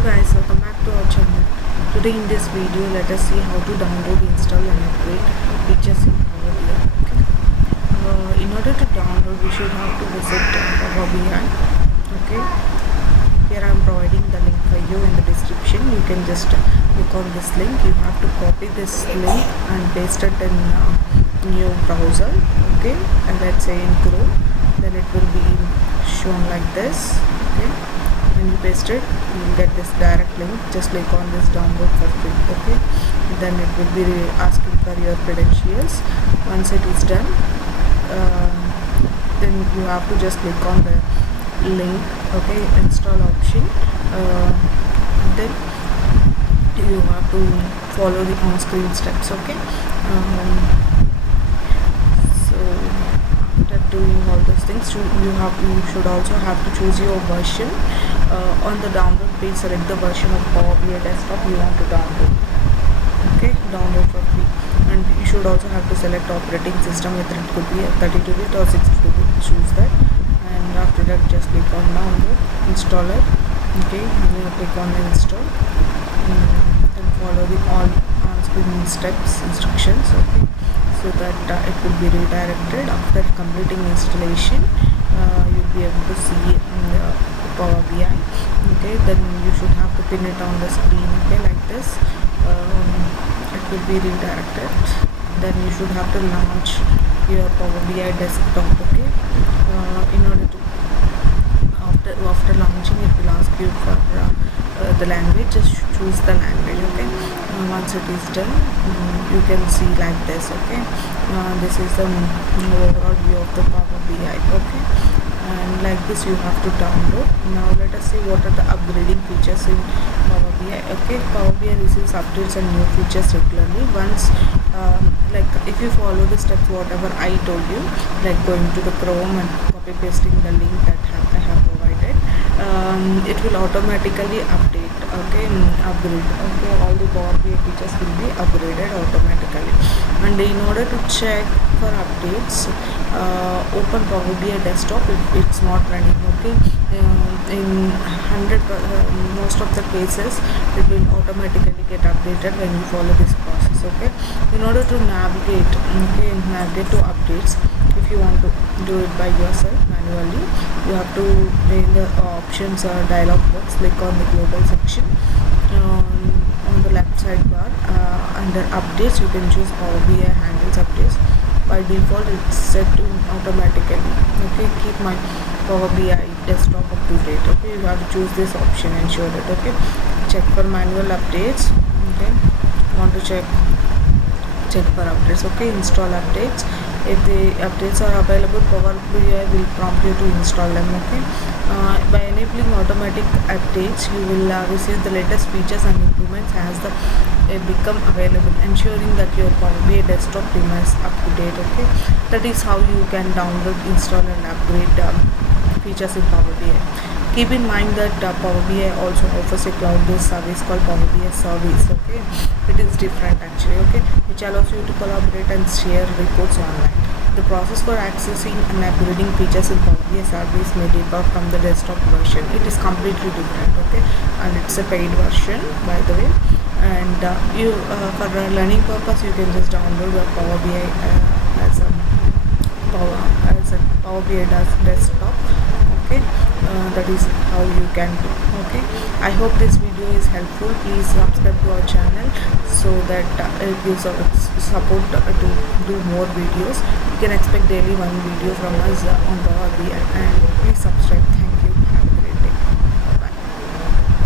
Hello guys, welcome back to our channel. Today in this video, let us see how to download, install and upgrade features in Power BI. Okay. In order to download, we should have to visit Power BI. Okay. Here I am providing the link for you in the description. You can just click on this link. You have to copy this link and paste it in new browser. Okay, and let's say in Chrome. Then it will be shown like this. Okay. When you paste it, you will get this direct link. Just click on this download for free. Okay, then it will be asking for your credentials. Once it is done, then you have to just click on the link. Okay, install option. Then you have to follow the on-screen steps. Okay, so after doing all those things, you should also have to choose your version. On the download page, select the version of Power BI desktop you want to download. Okay, download for free. And you should also have to select operating system, whether it could be a 32-bit or 62-bit. Choose that, and after that just click on download, install it. Okay, you click on install, and follow the all on-screen steps instructions. Okay, so that it will be redirected. After completing installation, you'll be able to see it in the Power BI. Okay, then you should have to pin it on the screen. Okay, like this. It will be redirected. Then you should have to launch your Power BI desktop. Okay, in order to after launching, it will ask you for the language. Just choose the language. Okay, once it is done, you can see like this. Okay, this is the overall view of the Power BI. Okay, and like this you have to download. Now let us see what are the upgrading features in Power BI. Okay, Power BI receives updates and new features regularly. Once like if you follow the steps whatever I told you, like going to the Chrome and copy pasting the link that I have provided, it will automatically update. Okay, upgrade. Okay, all the Power BI features will be upgraded automatically. And in order to check for updates, open Power BI desktop if it's not running. Okay, in 100 most of the cases it will automatically get updated when you follow this process. Okay, in order to navigate to updates, if you want to do it by yourself manually, you have to in the options dialog box, click on the global section. On the left side bar, under updates, you can choose Power BI handles updates. By default it's set to automatically. Okay, keep my Power BI desktop up to date. Okay, you have to choose this option, ensure that. Okay, check for manual updates. Okay, want to check for updates. Okay, install updates. If the updates are available, Power BI will prompt you to install them. Okay, by enabling automatic updates, you will receive the latest features and improvements as they become available, ensuring that your Power BI desktop remains up to date. Okay, that is how you can download, install and upgrade features in Power BI. Keep in mind that Power BI also offers a cloud-based service called Power BI Service. Okay, it is different actually. Okay, which allows you to collaborate and share reports online. The process for accessing and upgrading features in Power BI Service may differ from the desktop version. It is completely different. Okay, and it's a paid version, by the way. And you for learning purpose, you can just download the Power BI as a Power BI desktop. Okay, that is how you can do. Okay, I hope this video is helpful. Please subscribe to our channel so that it gives us support to do more videos. You can expect daily one video from us on Power BI, and please subscribe.